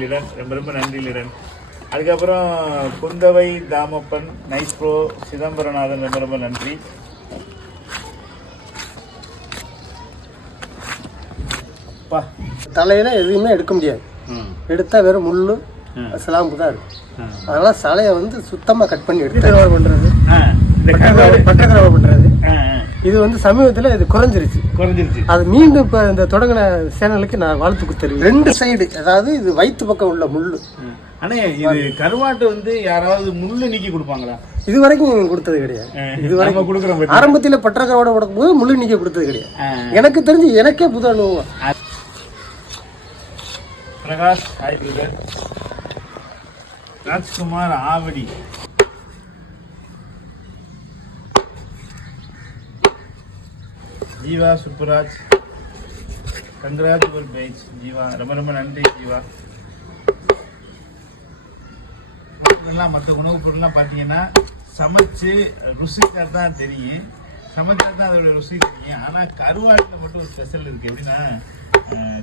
லிடன் ரொம்ப ரொம்ப நன்றி லிடன் அதுக்கப்புறம் குந்தவை தாமப்பன் நைஸ் ப்ரோ சிதம்பரநாதன் ரொம்ப ரொம்ப நன்றி. அப்பா தலையில எதுவுமே எடுக்க முடியாது. ம். எடுத்தா வெறும் முள்ளு. சிலாம்பு தான் இருக்கும். அதனால தலையை வந்து சுத்தமா கட் பண்ணி எடுத்து பண்றது. ஆ, இந்த கருவாடு. பட்டக்கிரவை பண்றது. ஆ, ஆ, இது வந்து சமீபத்தில் இது குறைஞ்சிருச்சு. குறைஞ்சிருச்சு. அது மீண்டும் இப்போ இந்த தொடங்கின சேனலுக்கு நான் வாழ்த்து கொடுத்துருவேன் ரெண்டு சைடு அதாவது இது வயிற்று பக்கம் உள்ள முள்ளு. ம். அண்ணே இது கருவாட்டு வந்து யாராவது முள்ளு நீக்கி கொடுப்பாங்களா? இது வரைக்கும் கொடுத்தது கிடையாது. இது வரைக்கும் கொடுக்குறோம்? ஆரம்பத்தில் பட்டக்கிரவோட உடக்கும்போது முள்ளு நீக்க கொடுத்தது கிடையாது. எனக்கு தெரிஞ்சு எனக்கே புது அனுபவம். Prakash hi brother Rajkumar Avadi. Jeeva Subburaj. Gangaraj ஒரு பேஜ். ஜீவா ரொம்ப ரொம்ப நன்றி ஜீவா. எல்லாம் மற்ற உணவுப் பொருள்லாம் பார்த்தீங்கன்னா சமைச்சு ருசிக்காக தான் தெரியும். சமைச்சா தான் அதோட ருசி தெரியும். ஆனால் கருவாட்டில் மட்டும் ஒரு ஸ்பெஷல் இருக்குது எப்படின்னா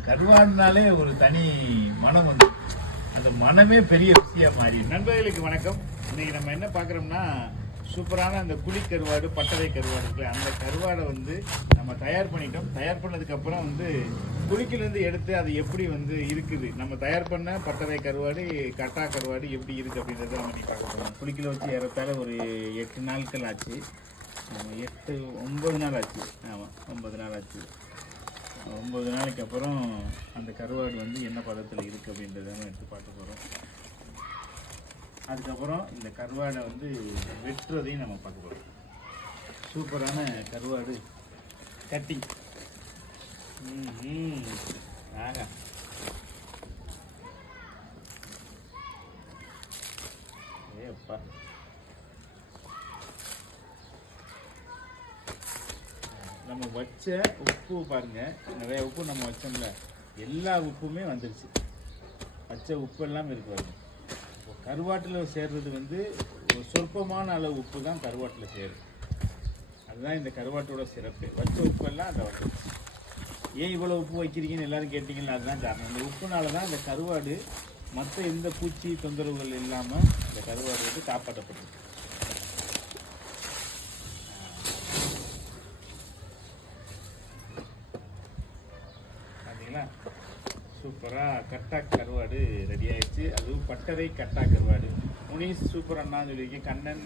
கருவாடுனாலே ஒரு தனி மனம் வந்து அந்த மனமே பெரிய ருசியாக மாறி நண்பர்களுக்கு வணக்கம். இன்னைக்கு நம்ம என்ன பார்க்குறோம்னா சூப்பரான அந்த குழி கருவாடு பட்டறை கருவாடு இருக்குல்ல அந்த கருவாடை வந்து நம்ம தயார் பண்ணிட்டோம். தயார் பண்ணதுக்கப்புறம் வந்து குளிக்கிலேருந்து எடுத்து அது எப்படி வந்து இருக்குது? நம்ம தயார் பண்ண பட்டறை கருவாடு கட்டா கருவாடு எப்படி இருக்குது அப்படின்றத நம்ம நீ பார்க்க போகிறோம் குழிக்கில் வச்சு ஏறத்தாழ ஒரு எட்டு நாட்கள் ஆச்சு. எட்டு ஒம்பது நாள் ஆச்சு. ஆமாம் ஒன்பது நாள் ஆச்சு. ஒம்பது நாளைக்கு அப்புறம் அந்த கருவாடு வந்து என்ன பதத்தில் இருக்குது அப்படின்றத நம்ம எடுத்து பார்க்க போகிறோம் அதுக்கப்புறம் இந்த கருவாடை வந்து வெட்டுறதையும் நம்ம பார்க்க போகிறோம் சூப்பரான கருவாடு. கட்டிங் ஆக. ஏப்பா. நம்ம வச்ச உப்பு பாருங்க. நிறைய உப்பு நம்ம வச்சோம்ல. எல்லா உப்புமே வந்துருச்சு. வச்ச உப்பு எல்லாம் இருக்கு பாருங்க. கருவாட்டில் சேர்றது வந்து ஒரு சொற்பமான அளவு உப்பு தான் கருவாட்டில் சேரும். அதுதான் இந்த கருவாட்டோட சிறப்பு. வச்ச உப்பெல்லாம் அந்த வந்துருச்சு ஏன் இவ்வளோ உப்பு வைக்கிறீங்கன்னு எல்லாரும் கேட்டிங்கன்னா அதுதான் காரணம். இந்த உப்புனால தான் இந்த கருவாடு மற்ற எந்த பூச்சி தொந்தரவுகள் இல்லாமல் இந்த கருவாடு வந்து காப்பாற்றப்படும் பார்த்தீங்களா சூப்பராக கட்டா கருவாடு ரெடி ஆயிடுச்சு. அதுவும் பட்டறை கட்டா கருவாடு. முனிஸ் சூப்பர் அண்ணா சொல்லியிருக்கேன் கண்ணன்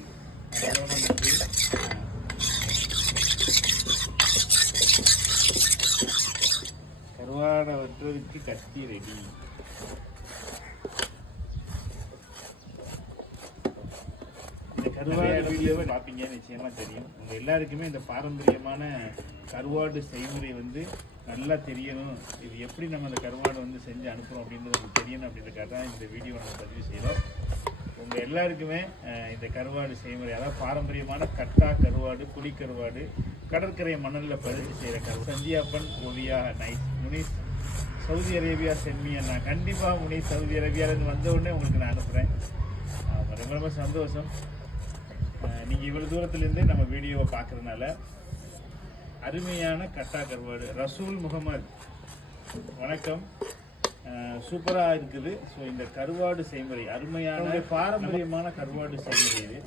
கருவாடை வெட்டுறதுக்கு கத்தி ரெடி கருவாடு வீடியோவை பார்ப்பீங்க. நிச்சயமா தெரியும். உங்க எல்லாருக்குமே இந்த பாரம்பரியமான கருவாடு செய்முறை வந்து நல்லா தெரியணும். இது எப்படி நம்ம அந்த கருவாடை வந்து செஞ்சு அனுப்புறோம் அப்படின்றது தெரியணும் அப்படின்றதுக்காக தான் இந்த வீடியோ நம்ம பதிவு செய்கிறோம் உங்க எல்லாருக்குமே இந்த கருவாடு செய்முறை அதாவது பாரம்பரியமான கட்டா கருவாடு புளி கருவாடு கடற்கரை மணலில் பறித்து செய்கிற கரு Santhiyappan Oviya nice Munis Saudi Arabia சென்மி அண்ணா கண்டிப்பாக முனிஸ் சவுதி அரேபியாவிலேருந்து வந்த உடனே உங்களுக்கு நான் அனுப்புகிறேன் ரொம்ப ரொம்ப சந்தோஷம். அஹ், நீங்க இவ்வளவு தூரத்துல இருந்து நம்ம வீடியோவை பார்க்கறதுனால அருமையான கட்டா கருவாடு ரசூல் முகமது. வணக்கம். அஹ், சூப்பரா இருக்குது. ஸோ இந்த கருவாடு செய்முறை அருமையான பாரம்பரியமான கருவாடு செய்முறை இது.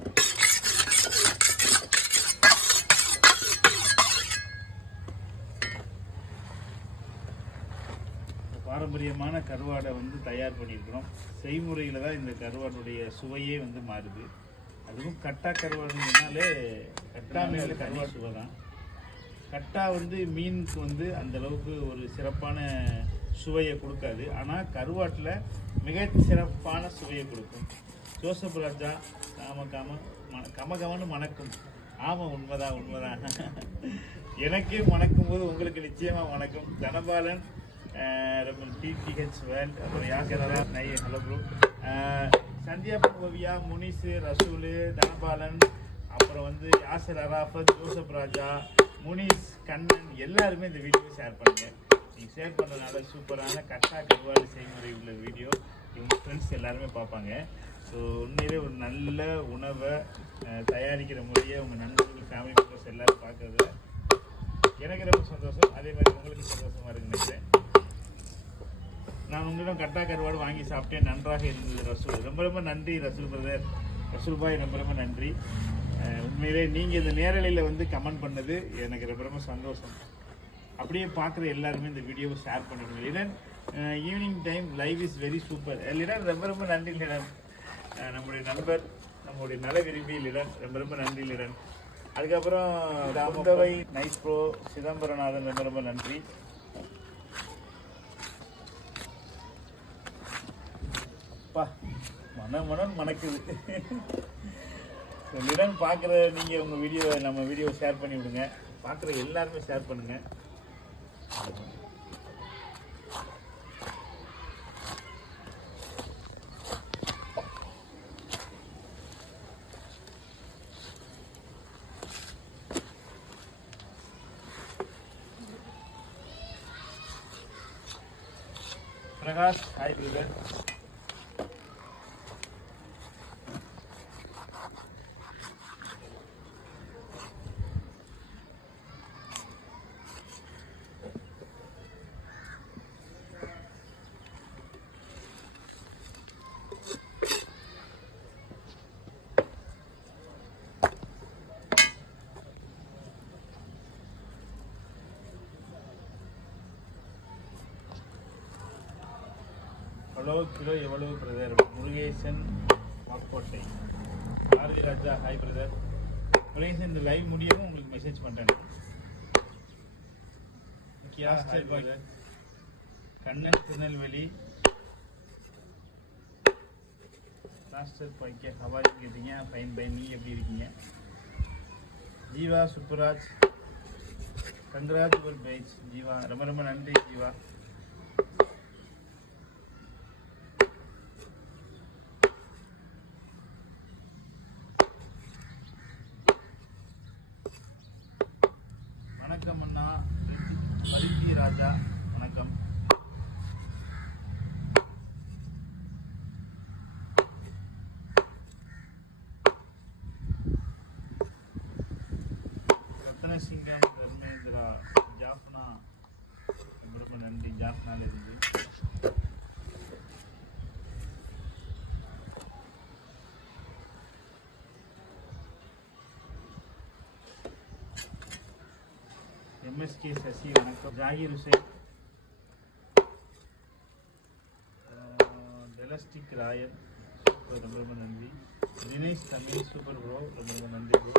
பாரம்பரியமான கருவாடை வந்து தயார் பண்ணியிருக்கிறோம். செய்முறையில் தான் இந்த கருவாடுடைய சுவையே வந்து மாறுது. அதுவும் கட்டா கருவாடுனாலே கட்டா மேலே கருவாட்டு சுவை தான். கட்டா வந்து மீனுக்கு வந்து அந்த அளவுக்கு ஒரு சிறப்பான சுவையை கொடுக்காது. ஆனால் கருவாட்டில் மிக சிறப்பான சுவையை கொடுக்கும். ஜோசப் ராஜா காம காம மன கமகமனு மணக்கும். ஆமாம் உண்மைதான் உண்மைதான். எனக்கே மணக்கும் போது உங்களுக்கு நிச்சயமாக வணக்கம் தனபாலன் டிடிஹெச் வேல்ட் அப்புறம் யாசரா நை ஹலோ ப்ரோ சந்தியாபன் ஓவியா முனிசு ரசூலு தனபாலன் அப்புறம் வந்து Yasser Arafat Joseph Raja Munis Kannan எல்லாருமே இந்த வீடியோ ஷேர் பண்ணுங்கள் நீங்கள் ஷேர் பண்ணுறதுனால சூப்பரான கட்டா கருவாடு செய்முறை உள்ள வீடியோ இவங்க ஃப்ரெண்ட்ஸ் எல்லாருமே பார்ப்பாங்க. ஸோ உண்மையிலே ஒரு நல்ல உணவை தயாரிக்கிற முறையை உங்கள் நண்பர்கள் ஃபேமிலி மெம்பர்ஸ் எல்லாரும் பார்க்குறது எனக்கு ரொம்ப சந்தோஷம். அதே மாதிரி உங்களுக்கு சந்தோஷமாக இருக்குன்னு நினைக்கிறேன். நான் உங்களிடம் கட்டா கருவாடு வாங்கி சாப்பிட்டேன். நன்றாக இருந்தது ரசூல். ரொம்ப ரொம்ப நன்றி ரசூல் பிரதர். ரசூல் பாய் ரொம்ப ரொம்ப நன்றி. உண்மையிலே நீங்கள் இந்த நேரலையில் வந்து கமெண்ட் பண்ணது எனக்கு ரொம்ப ரொம்ப சந்தோஷம். அப்படியே பார்க்குற எல்லாருமே இந்த வீடியோவை ஷேர் பண்ணிடுங்க Liton evening time live is very super Liton ரொம்ப ரொம்ப நன்றி லிடன் நம்முடைய நண்பர் நம்முடைய நல விரும்பி லிடன் ரொம்ப ரொம்ப நன்றி லிடன் அதுக்கப்புறம் ராமகவை நைட் ப்ரோ சிதம்பரநாதன் ரொம்ப ரொம்ப நன்றி. மன மனம் மணக்குது. லிடன் பார்க்குற நீங்கள் உங்கள் வீடியோ நம்ம வீடியோ ஷேர் பண்ணி விடுங்க. பார்க்குற எல்லாருமே ஷேர் பண்ணுங்கள் Prakash hi brother hello kilo எவ்வளவு brother Murugesan Vakkottai. Bharathi Raja hi brother Murugesan இந்த லைவ் முடியவும் உங்களுக்கு மெசேஜ் பண்ணுறேன் கண்ணன் திருநெல்வேலி. மாஸ்டர் பைக்க ஹவாய் கேட்டீங்க? ஃபைன் பை நீ எப்படி இருக்கீங்க? ஜீவா சுப்புராஜ். கங்கராஜ் ஒரு பேஜ் ஜீவா ரொம்ப ரொம்ப நன்றி ஜீவா வணக்கம் அண்ணா பருத்தி ராஜா வணக்கம். ரத்னசிங்கம் தர்மேந்திரா ஜாஃப்னா ரொம்ப ரொம்ப நன்றி. ஜாஃப்னால இருந்து எம்எஸ்கே சசி வணக்கம் ஜாகிர் ஹுசேன் டெலஸ்டிக் ராயன் சூப்பர் ரொம்ப ரொம்ப நன்றி தினேஷ் தமிழ் சூப்பர் ப்ரோ ரொம்ப ரொம்ப நன்றி ப்ரோ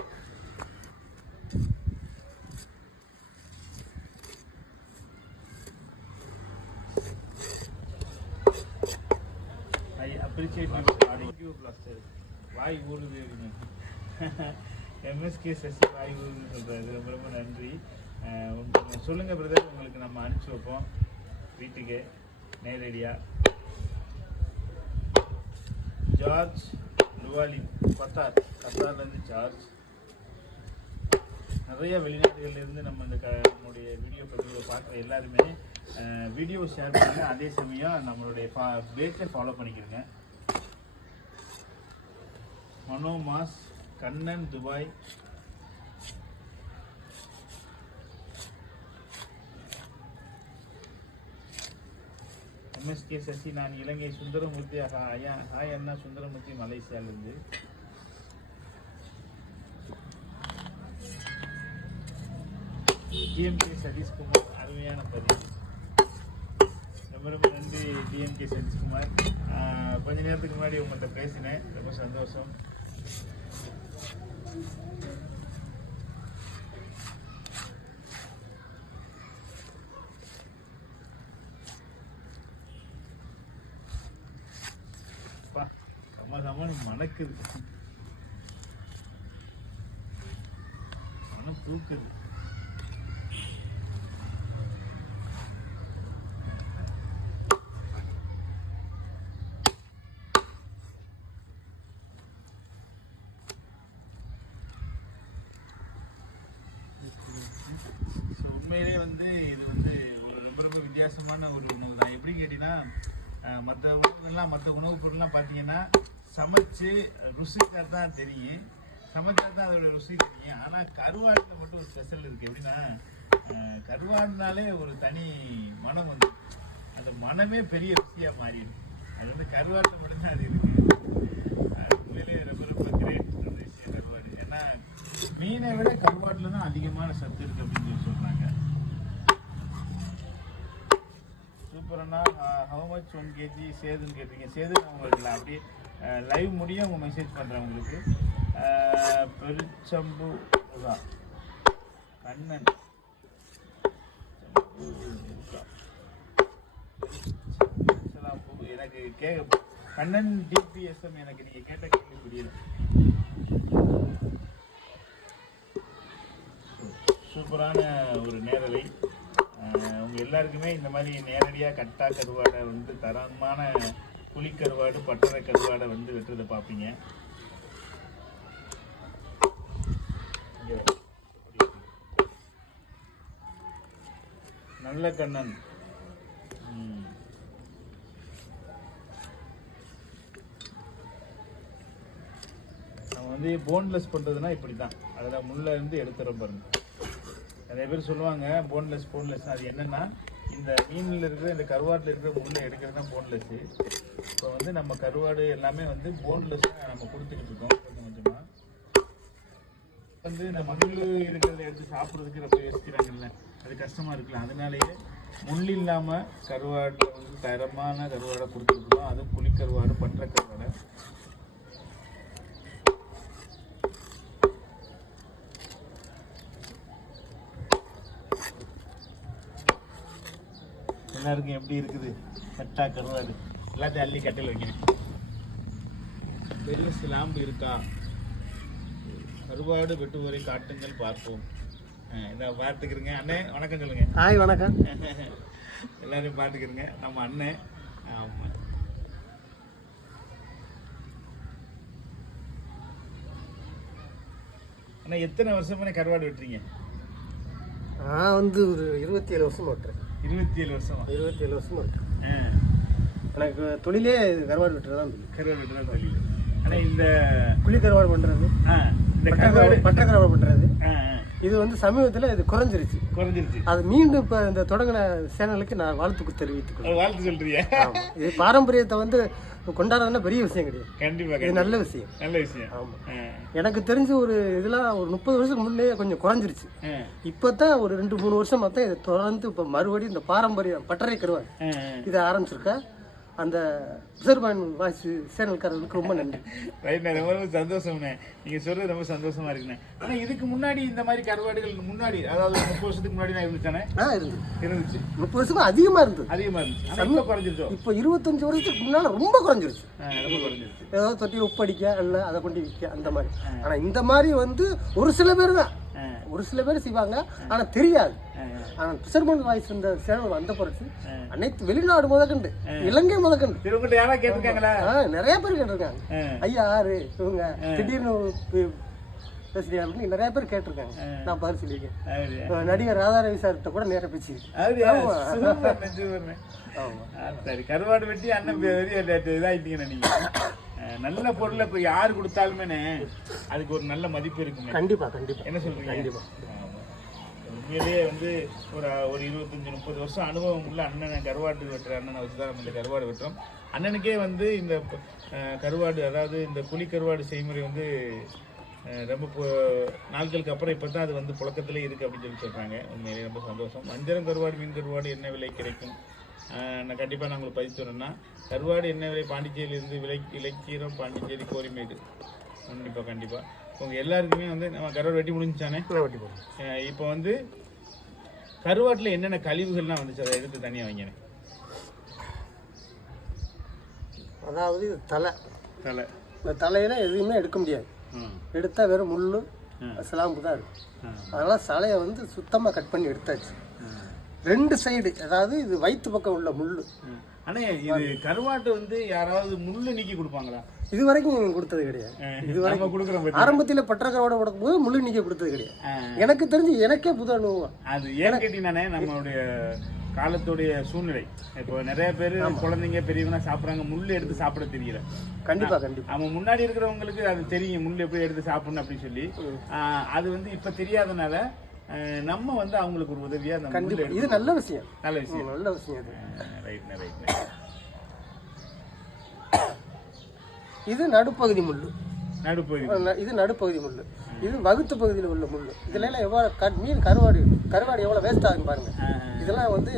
ஐ அப்ரிஷியேட் யூ பிளாஸ்டர் வாய் ஊறுது எம்எஸ்கே சசி வாய் ஊறுதுன்னு சொல்கிறாரு ரொம்ப ரொம்ப நன்றி சொல்லுங்கள் பிரதர் உங்களுக்கு நம்ம அனுப்பிச்சி வைப்போம். வீட்டுக்கு நேரடியாக ஜார்ஜ் லுவாலி கத்தார் கத்தார்லேருந்து ஜார்ஜ். நிறைய வெளிநாடுகள்லேருந்து நம்ம இந்த க நம்முடைய வீடியோ பதிவுகளை பார்க்குற எல்லாருமே வீடியோ ஷேர் பண்ணுங்க. அதே சமயம் நம்மளுடைய ஃபா பேஜை follow பண்ணிக்கிறங்க Mano mass Kannan Dubai K Sasi நான் இலங்கை சுந்தரமூர்த்தி ஹாயா ஹாய் அண்ணா சுந்தரமூர்த்தி மலேசியாவிலிருந்து. டிஎம்கே சதீஷ்குமார் அருமையான பதிவு. ரொம்ப ரொம்ப நன்றி டிஎம்கே சதீஷ்குமார். கொஞ்ச நேரத்துக்கு முன்னாடி உங்கள்கிட்ட பேசினேன். ரொம்ப சந்தோஷம் அப்பா, கம கமன்னு மணக்குது. மனம் தூக்குது உண்மையிலே வந்து இது வந்து ஒரு ரொம்ப ரொம்ப வித்தியாசமான ஒரு உணவு தான் எப்படி கேட்டிங்கன்னா மற்ற உணவுகள்லாம் மற்ற உணவுப் பொருள்லாம் பார்த்தீங்கன்னா சமைச்சு ருசிக்காக தான் தெரியும். சமைச்சா தான் அதோட ருசி தெரியும். ஆனால் கருவாட்டில் மட்டும் ஒரு ஸ்பெஷல் இருக்குது எப்படின்னா கருவாடுனாலே ஒரு தனி மனம் வந்து அந்த மனமே பெரிய ருசியாக மாறிடும். அது வந்து கருவாட்டில் மட்டும்தான் அது இருக்குது உண்மையிலே உண்மையிலேயே ரொம்ப ரொம்ப கிரேட் விஷயம் கருவாடு. ஏன்னா மீனை விட கருவாட்டில் தான் அதிகமான சத்து இருக்குது அப்படின்னு சொல்லி சொல்கிறாங்க சூப்பரண்ணா ஹவு மச் ஒன் கேஜி சேதுன்னு கேட்டீங்க சேது உங்களுக்கு நான் அப்படியே லைவ் முடியும் உங்கள் மெசேஜ் பண்ணுறேன் உங்களுக்கு. பெருச்சம்பு தான் கண்ணன். எனக்கு கேட்க கண்ணன் டிபிஎஸ்எம் எனக்கு நீங்க கேட்ட கேள்வி புரியல. சூப்பரான ஒரு நேரலை. அஹ் உங்க எல்லாருக்குமே இந்த மாதிரி நேரடியாக கட்டா கருவாடை வந்து தரமான புளி கருவாடு பட்டறை கருவாடை வந்து வெட்டுறதை பார்ப்பீங்க. நல்ல கண்ணன். நம்ம வந்து போன்லெஸ் பண்ணுறதுனா இப்படி தான் அதில் முள்ளேருந்து எடுத்துகிற பாருங்கள் நிறைய பேர் சொல்லுவாங்க போன்லெஸ் போன்லெஸ் அது என்னென்னா இந்த மீனில் இருக்கிற இந்த கருவாட்டில் இருக்கிற முள்ளை எடுக்கிறது தான் போன்லெஸ்ஸு இப்போ வந்து நம்ம கருவாடு எல்லாமே வந்து போன்லெஸ் நம்ம கொடுத்துக்கிட்டு இருக்கோம் கொஞ்சம் கொஞ்சமாக வந்து இந்த மண் இருக்கிறத எடுத்து சாப்பிட்றதுக்கு ரொம்ப யோசிக்கிறாங்கல்ல அது கஷ்டமாக இருக்கலாம் அதனாலேயே முள் இல்லாமல் கருவாடை வந்து தரமான கருவாடை கொடுத்துருக்கோம். அதுவும் புளிக்கருவாடு பற்ற கருவாடை. எல்லாருக்கும் எப்படி இருக்குது? கட்டா கருவாடு. எல்லாத்தையும் அள்ளி கட்டையில் வைக்கிறேன் பெரிய சிலாம்பு இருக்கா? கருவாடு வெட்டுவரை காட்டுங்கள் பார்ப்போம். இதை பார்த்துக்கிறேங்க. அண்ணே வணக்கம் சொல்லுங்க. ஹாய் வணக்கம். எல்லாரையும் பார்த்துக்கிறேங்க. நம்ம அண்ணன். ஆமாம் அண்ணா எத்தனை வருஷமா கருவாடு வெட்டுறீங்க? நான் வந்து ஒரு இருபத்தி ஏழு வருஷம் ஓட்டுறேன் இருபத்தி ஏழு வருஷமா? இருபத்தி ஏழு வருஷம் ஆ, எனக்கு தொழிலே கருவாடு வெட்டுறது தான் தொழில். கருவாடு வெட்டுறது தெரியல ஆனால் இந்த குழி கருவாடு பண்ணுறது பட்டை கருவாடு பட்டை கருவாடு பண்ணுறது ஆ, இது வந்து சமீபத்தில் இது குறைஞ்சிருச்சு. குறைஞ்சிருச்சு. அது மீண்டும் இப்போ இந்த தொடங்கின சேனலுக்கு நான் வாழ்த்துக்கு தெரிவித்துக் கொள்கிறேன் ஒரு வாழ்த்து சொல்றியா ஆமா. இது பாரம்பரியத்தை வந்து கொண்டாடுறதுன்னா பெரிய விஷயம் கிடையாது. கண்டிப்பா இது நல்ல விஷயம். நல்ல விஷயம். ஆமா. ஆ, எனக்கு தெரிஞ்ச ஒரு இதெல்லாம் ஒரு முப்பது வருஷத்துக்கு முன்னே கொஞ்சம் குறைஞ்சிருச்சு. இப்போ தான் ஒரு ரெண்டு மூணு வருஷமா தான் இதை தொடர்ந்து இப்போ மறுபடியும் இந்த பாரம்பரியம் பட்டறை கருவாடு ஆ, இதை ஆரம்பிச்சிருக்கா அந்த பிசர்பான் வாய்ஸ் சேனல்காரர்களுக்கு ரொம்ப நன்றி. ரைட்ண்ணே ரொம்ப ரொம்ப சந்தோஷம்ண்ணே. நீங்க சொல்றது ரொம்ப சந்தோஷமா இருக்குண்ணே. ஆனா இதுக்கு முன்னாடி இந்த மாதிரி கருவாடுகள் முன்னாடி அதாவது முப்பது வருஷத்துக்கு முன்னாடி நான் இருந்துச்சானே ஆ இருந்து இருந்துச்சு. முப்பது வருஷமா அதிகமாக இருந்தது. அதிகமா இருந்துச்சு. ஆனா இப்ப குறைஞ்சிருச்சோ? இப்போ இருபத்தஞ்சு வருஷத்துக்கு முன்னால் ரொம்ப குறைஞ்சிருச்சு. ரொம்ப குறைஞ்சிருச்சு. ஏதாவது தொட்டியில் உப்பு அடிக்க இல்லை அதை கொண்டு விற்க அந்த மாதிரி. ஆனால் இந்த மாதிரி வந்து ஒரு சில பேர் தான். ஒரு சில பேர் செய்வாங்க. ஆனால் தெரியாது. ஆனால் பிசர்மன் வாய்ஸ் இந்த சேனல் வந்த பிறகு. அனைத்து வெளிநாடு முதற்கண்டு இலங்கை முதற்கண்டு. சரி உங்கள்கிட்ட யாரா கேட்டிருக்காங்களா நிறைய பேர் கேட்டிருக்காங்க. ஐயா யாரு இவங்க திடீர்னு பேசுறியா அப்படின்னு நிறைய பேர் கேட்டிருக்காங்க. நான் பதில் சொல்லியிருக்கேன். நடிகர் ராதாரவி சார்கிட்ட கூட நேரம் பேசியிருக்கேன். ஆ, சரி கருவாடு வெட்டி அண்ணன் பெரிய இதாயிட்டீங்கண்ணே நீங்க ஆ, நல்ல பொருளை இப்போ யாரு கொடுத்தாலுமே அதுக்கு ஒரு நல்ல மதிப்பு இருக்குமே. கண்டிப்பா கண்டிப்பா. என்ன சொல்றீங்க? ஆமா. உண்மையிலேயே வந்து ஒரு ஒரு இருபத்தஞ்சி முப்பது வருஷம் அனுபவம் உள்ள அண்ணனை கருவாடு வெட்டுற அண்ணனை வச்சு தான் நம்ம இந்த கருவாடு வெட்டுறோம். அண்ணனுக்கே வந்து இந்த கருவாடு அதாவது இந்த புலி கருவாடு செய்முறை வந்து ரொம்ப நாட்களுக்கு அப்புறம் இப்போ தான் அது வந்து புழக்கத்தில் இருக்குது அப்படின்னு சொல்லி சொல்கிறாங்க உண்மையிலேயே ரொம்ப சந்தோஷம். வஞ்சரம் கருவாடு மீன் கருவாடு என்ன விலை கிடைக்கும்? நான் கண்டிப்பாக நான் உங்களுக்கு பதிவு சொல்கிறேன்னா கருவாடு என்ன விலை? பாண்டிச்சேரியிலேருந்து விலை இலக்கீரம் பாண்டிச்சேரி கோரிமேடு. கண்டிப்பாக கண்டிப்பாக உங்கள் எல்லாருக்குமே வந்து நம்ம கருவாடு வெட்டி முடிஞ்சானே வட்டி அஹ் இப்போ வந்து கருவாட்டில் என்னென்ன கழிவுகள்லாம் வந்துச்சு? அதை எடுத்து தனியாக வைங்க அதாவது இது தலை. தலை. இந்த தலையில எதுவுமே எடுக்க முடியாது. ம் எடுத்தா வெறும் முள்ளு சிலாம்பு தான் இருக்கும். அதனால தலையை வந்து சுத்தமாக கட் பண்ணி எடுத்தாச்சு. ரெண்டு சைடு அதாவது இது வயிற்று பக்கம் உள்ள முள்ளு. அண்ணே இது கருவாட்டு வந்து யாராவது முள்ளு நீக்கி கொடுப்பாங்களா? இது வரைக்கும் கொடுத்தது கிடையாது. இது நம்ம கொடுக்குறோம் பத்தி ஆரம்பத்தில் பட்டக்கரோட போது முள்ளு நீக்க கொடுத்தது கிடையாது. எனக்கு தெரிஞ்சு எனக்கே புது அனுபவம். அது ஏன் கேட்டீங்கன்னானே நம்மளுடைய காலத்துடைய சூழ்நிலை. இப்போ நிறைய பேர் குழந்தைங்க பெரியவங்க சாப்பிட்றாங்க முள் எடுத்து சாப்பிட தெரியல. கண்டிப்பா கண்டிப்பா. நம்ம முன்னாடி இருக்கிறவங்களுக்கு அது தெரியும் முள் எப்படி எடுத்து சாப்பிடணும் அப்படின்னு சொல்லி. அது வந்து இப்ப தெரியாதனால நம்ம வந்து அவங்களுக்கு ஒரு உதவியா நம்ம இது நல்ல விஷயம். நல்ல விஷயம். நல்ல விஷயம் இது. ரைட்ண்ணே ரைட்ண்ணே இது நடுப்பகுதி முள்ளு. நடுப்பகுதி இது நடுப்பகுதி முள்ளு. இது வகுத்து பகுதியில் உள்ள முள்ளு. இதுல எல்லாம் எவ்வளோ மீன் கருவாடு கருவாடு எவ்வளோ வேஸ்ட் ஆகுது பாருங்க. இதெல்லாம் வந்து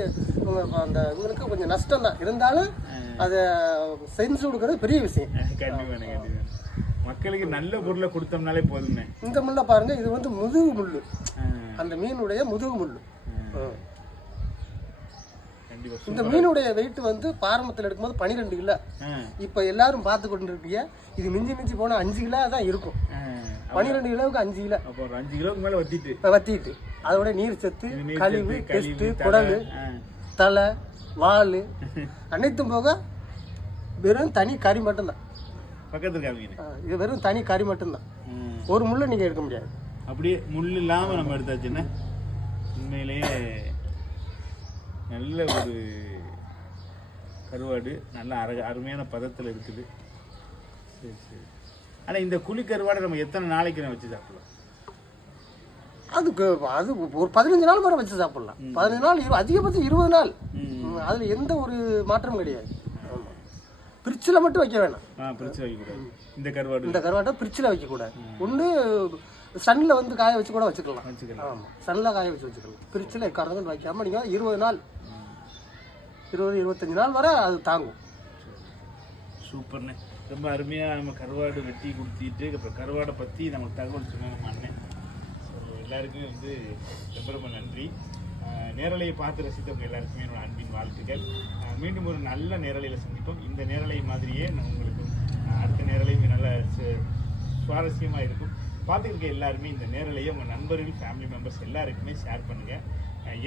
அந்த இவங்களுக்கு கொஞ்சம் நஷ்டம் தான். இருந்தாலும் அதை செஞ்சு கொடுக்கறது பெரிய விஷயம். மக்களுக்கு நல்ல பொருளை கொடுத்தோம்னாலே போதும்ண்ணே இந்த முள்ளை பாருங்க இது வந்து முதுகு முள்ளு. அஹ், அந்த மீனுடைய முதுகு முள்ளு. இந்த மீனுடைய வெயிட் வந்து பாரம்பத்தில் எடுக்கும்போது பன்னிரெண்டு கிலோ. இப்போ எல்லாரும் பார்த்து கொண்டு இருக்கீங்க இது மிஞ்சி மிஞ்சி போனால் அஞ்சு கிலோ தான் இருக்கும். அஹ், பன்னிரெண்டு கிலோவுக்கு அஞ்சு கிலோ. அஞ்சு கிலோக்கு மேல வத்திட்டு. இப்போ வத்திட்டு. அதோட நீர் சத்து கழிவு டெஸ்ட்டு கழிவு, குடல் தலை, வால் அனைத்தும் போக வெறும் தனி கறி மட்டும்தான். பக்கத்துல இது வெறும் தனி கறி மட்டும்தான். ஒரு முள்ளை நீங்கள் எடுக்க முடியாது. அப்படியே முள் இல்லாம நம்ம எடுத்தாச்சுன்னா உண்மையிலேயே நல்ல ஒரு கருவாடு நல்ல அர அருமையான பதத்தில் இருக்குது. சரி சரி. ஆனால் இந்த குழி கருவாடை நம்ம எத்தனை நாளைக்கு நம்ம வச்சு சாப்பிடலாம்? அதுக்கு அது ஒரு பதினஞ்சு நாள் வரை வச்சு சாப்பிடலாம். பதினஞ்சு நாள் இரு அதிகபட்சம் இருபது நாள். அதில் எந்த ஒரு மாற்றமும் கிடையாது. ஃப்ரிட்ஜில் மட்டும் வைக்க வேணாம். ஆ பிரச்சனை வைக்கக்கூடாது இந்த கருவாடு. இந்த கருவாட்டை ஃப்ரிட்ஜில் வைக்கக்கூடாது ஒன்று சன்னில் வந்து காய வச்சு கூட வச்சுக்கலாம். வச்சுக்கலாம். ஆமாம் சன்னில் காய வச்சு வச்சுக்கலாம். ஃப்ரிட்ஜில் கறந்து வைக்காமல் நீங்கள் இருபது நாள் இருபது இருபத்தஞ்சு நாள் வரை அது தாங்கும். சூப்பர்ண்ணே. ரொம்ப அருமையாக நம்ம கருவாடு வெட்டி கொடுத்திட்டு அப்புறம் கருவாடை பற்றி நமக்கு தகவல் சொன்ன நம்ம அண்ணன் ஸோ எல்லாருக்குமே வந்து ரொம்ப ரொம்ப நன்றி. நேரலையை பார்த்து ரசித்தவங்க எல்லாருக்குமே என்னோட அன்பின் வாழ்த்துக்கள். மீண்டும் ஒரு நல்ல நேரலையில் சந்திப்போம். இந்த நேரலை மாதிரியே நான் உங்களுக்கு அடுத்த நேரலையும் நல்ல சு- சுவாரஸ்யமா இருக்கும். பார்த்துருக்க எல்லாருமே இந்த நேரலையை உங்கள் நண்பர்கள் ஃபேமிலி மெம்பர்ஸ் எல்லாருக்குமே ஷேர் பண்ணுங்கள்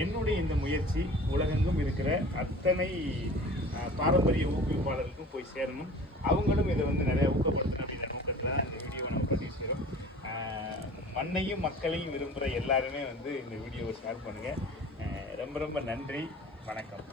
என்னுடைய இந்த முயற்சி உலகெங்கும் இருக்கிற அத்தனை பாரம்பரிய ஊக்குவிப்பாளர்களுக்கும் போய் சேரணும். அவங்களும் இதை வந்து நிறையா ஊக்கப்படுத்தணும் அப்படின்ற நோக்கத்தில் தான் இந்த வீடியோவை நம்ம பதிவு செய்கிறோம் மண்ணையும் மக்களையும் விரும்புகிற எல்லாருமே வந்து இந்த வீடியோவை ஷேர் பண்ணுங்கள் ரொம்ப ரொம்ப நன்றி. வணக்கம்.